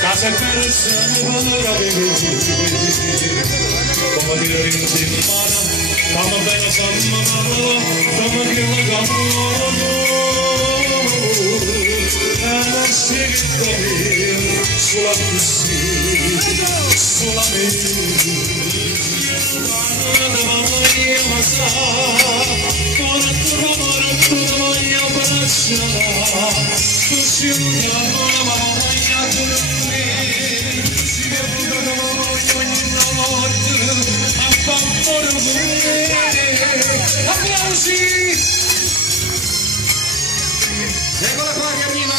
casa persa non vorrà vedere come dire in settimana come bella settimana come che la gamma non si vede sulla così solamente Eccola qua che arriva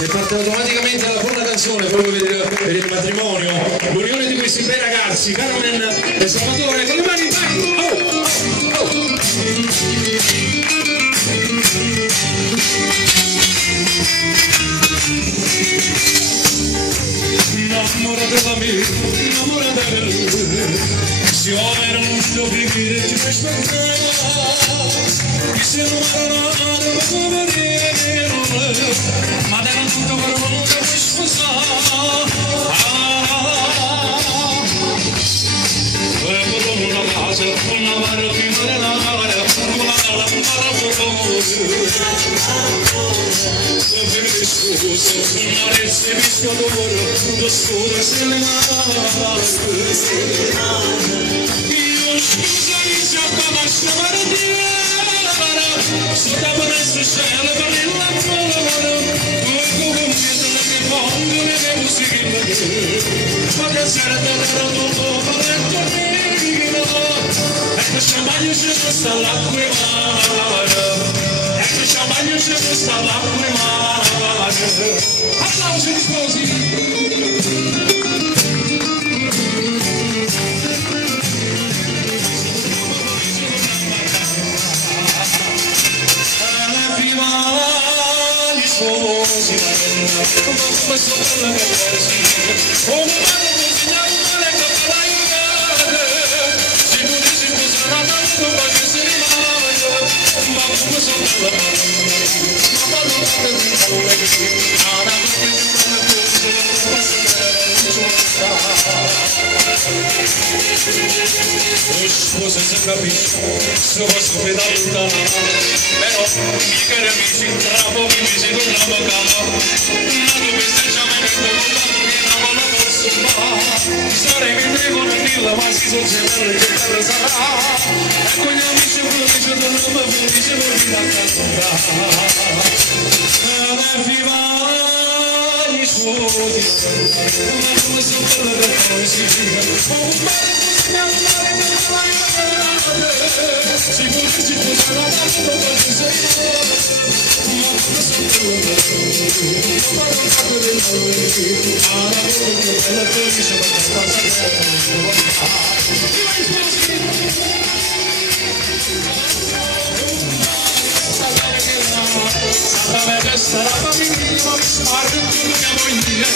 e parte automaticamente alla prima canzone proprio per il matrimonio, l'unione di questi bei ragazzi, Carmen e Salvatore, con le mani in mano. Innamorata me, innamorata di lui, si ora non so vivere più per aspettare, mi sembra una come dire, ma da tutto per un mondo di sposare. Vengo una casa, una mano più nella mare, una scusa, una resta visto d'oro, lo scudo se le mani. Io scusa mi sappa ma stava di si stava messo cielo per il lavoro, poi come un vento che fondo ne devo seguire, ma che sera te la roba per il torneo, ecco champagne se non sta l'acqua in mano, ecco champagne se non sta l'acqua in mano, applausi di sposi. Come sopra la casa, come male così da male che fa si potesse posare tanto ma che si rimane, ma come sopra la casa, ma non è scusa se capisco, se posso pedalare, però mi cari amici, tra poco mi si torna a casa, ma dove stai non la posso fare, sarei mi prego non dirla, ma si sono sempre che te sarà, e con gli amici felici non mi felice per vita cantare, e viva gli suoi, ma come sono per la poesia, si può sarà famiglia, ma mi sparo tutto che voglio,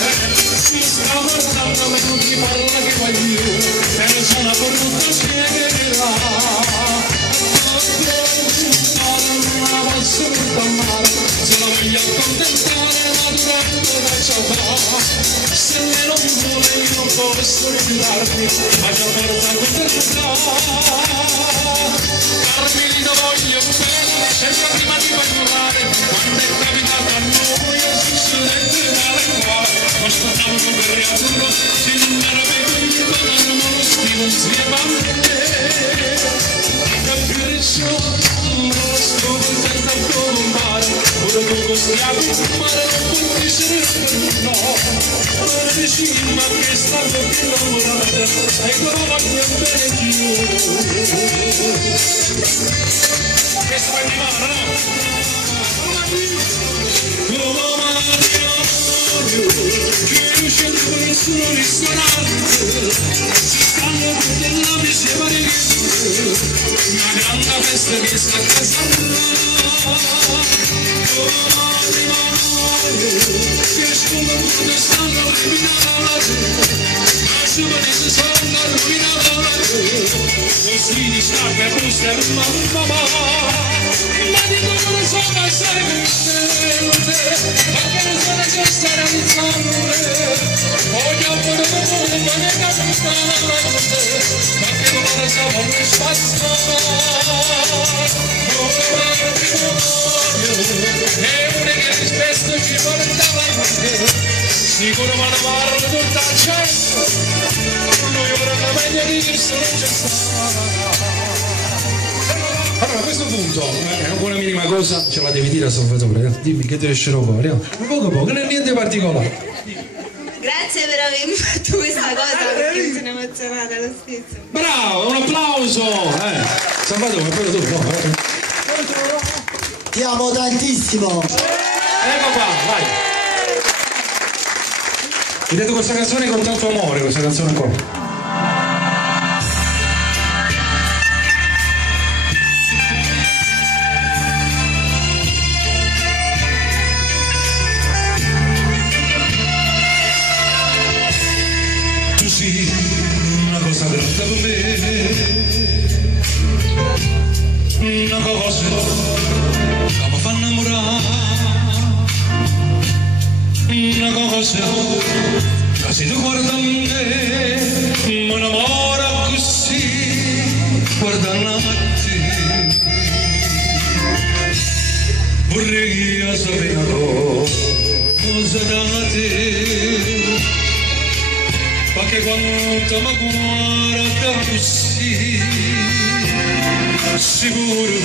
mi sta guardando ma non ti parla che voglio, e non sono corrutto spiegherà, non la posso amare, se la voglio accontentare ma durante la ciò se me non vuole io non posso rifiutarmi, ma già porta contentare, Carmelina voglio bene, sempre prima di parlare, quando è capitato a noi succedente dalle cuore, non stavamo per riaturro, se non era venuto ma non lo scrivo insieme a me, capire ciò, non lo scopo senza provare, ora tu costriamo, ma non può essere no, ora dici ma che stato che lavorate, e come voglio bene più. Questo è di mano, no? Che uscendo con nessuno ristorante, si stanno tutti là mi si pare una grande festa che sta a casa che scomodo stanno rovinando la giovane si sono rovinando così di scarpe e buste per mamma ma di come sono sempre ma che ne sono pure ma ne parla tutta la gente, lui vorrebbe meglio di Cristo non c'è stato. Allora a questo punto, una minima cosa ce la devi dire a Salvatore, dimmi che ti riuscirò poi, poco, non è niente particolare. Grazie per avermi fatto questa cosa perché mi sono emozionata lo stesso. Bravo, un applauso! Salvatore, quello tu, no? Ti amo tantissimo! Ecco qua, vai! Ti detto questa canzone con tanto amore, questa canzone qua. Una cosa grande per me, una cosa che mi fa innamorare, una cosa che se tu guarda me mi innamora così, guardando a te. Vorrei sapere una cosa da te, perché quando mi guarda così, sicuro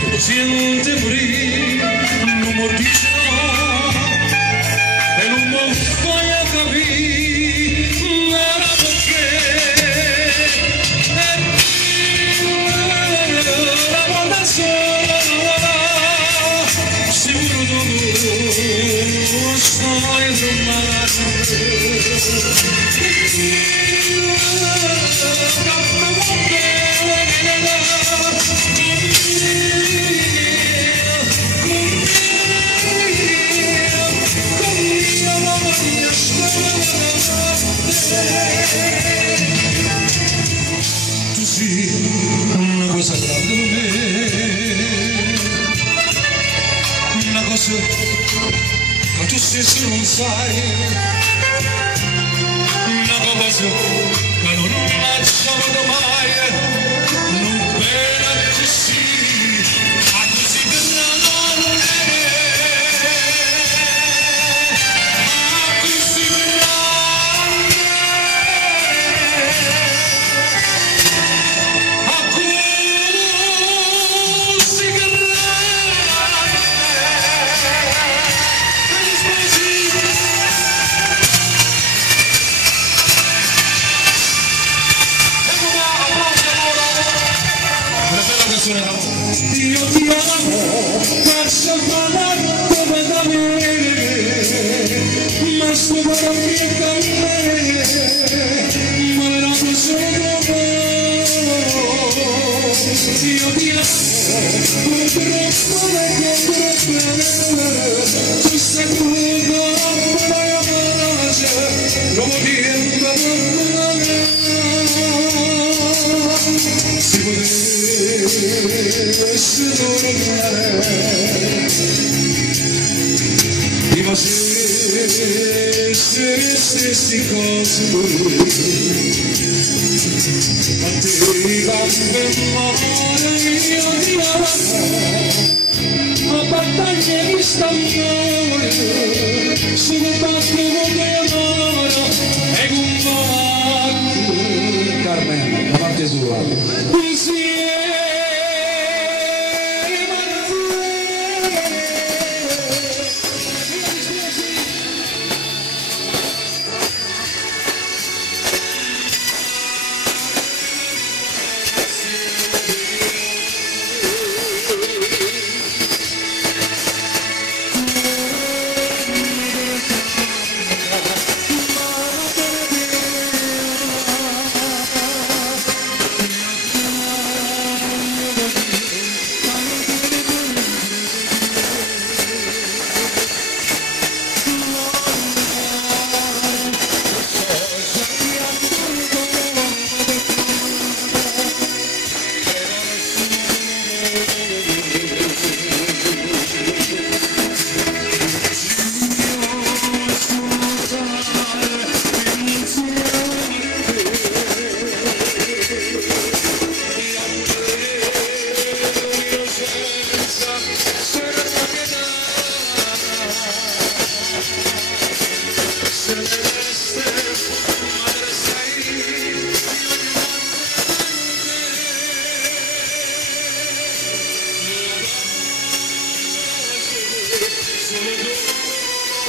tu senti pure, non mi dici no, e non mi fai capire, ma perché la volta sola, sicuro tu stai trombando. Tu sei una cosa grande per me, una cosa che tu stesso non sai, una cosa che non lasciamo mai, non bene così, a così grande, a così grande, a così grande. Io ti amo, faccio parlare come da me, ma sto parlando da me, ma non posso io ti amo, purtroppo tu sei tutto, ma io non ma se stessi cose a te gambe mare io ti amo a battaglie di st'amore su un patto come amore e un Carmen, la parte sua.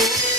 Ecco.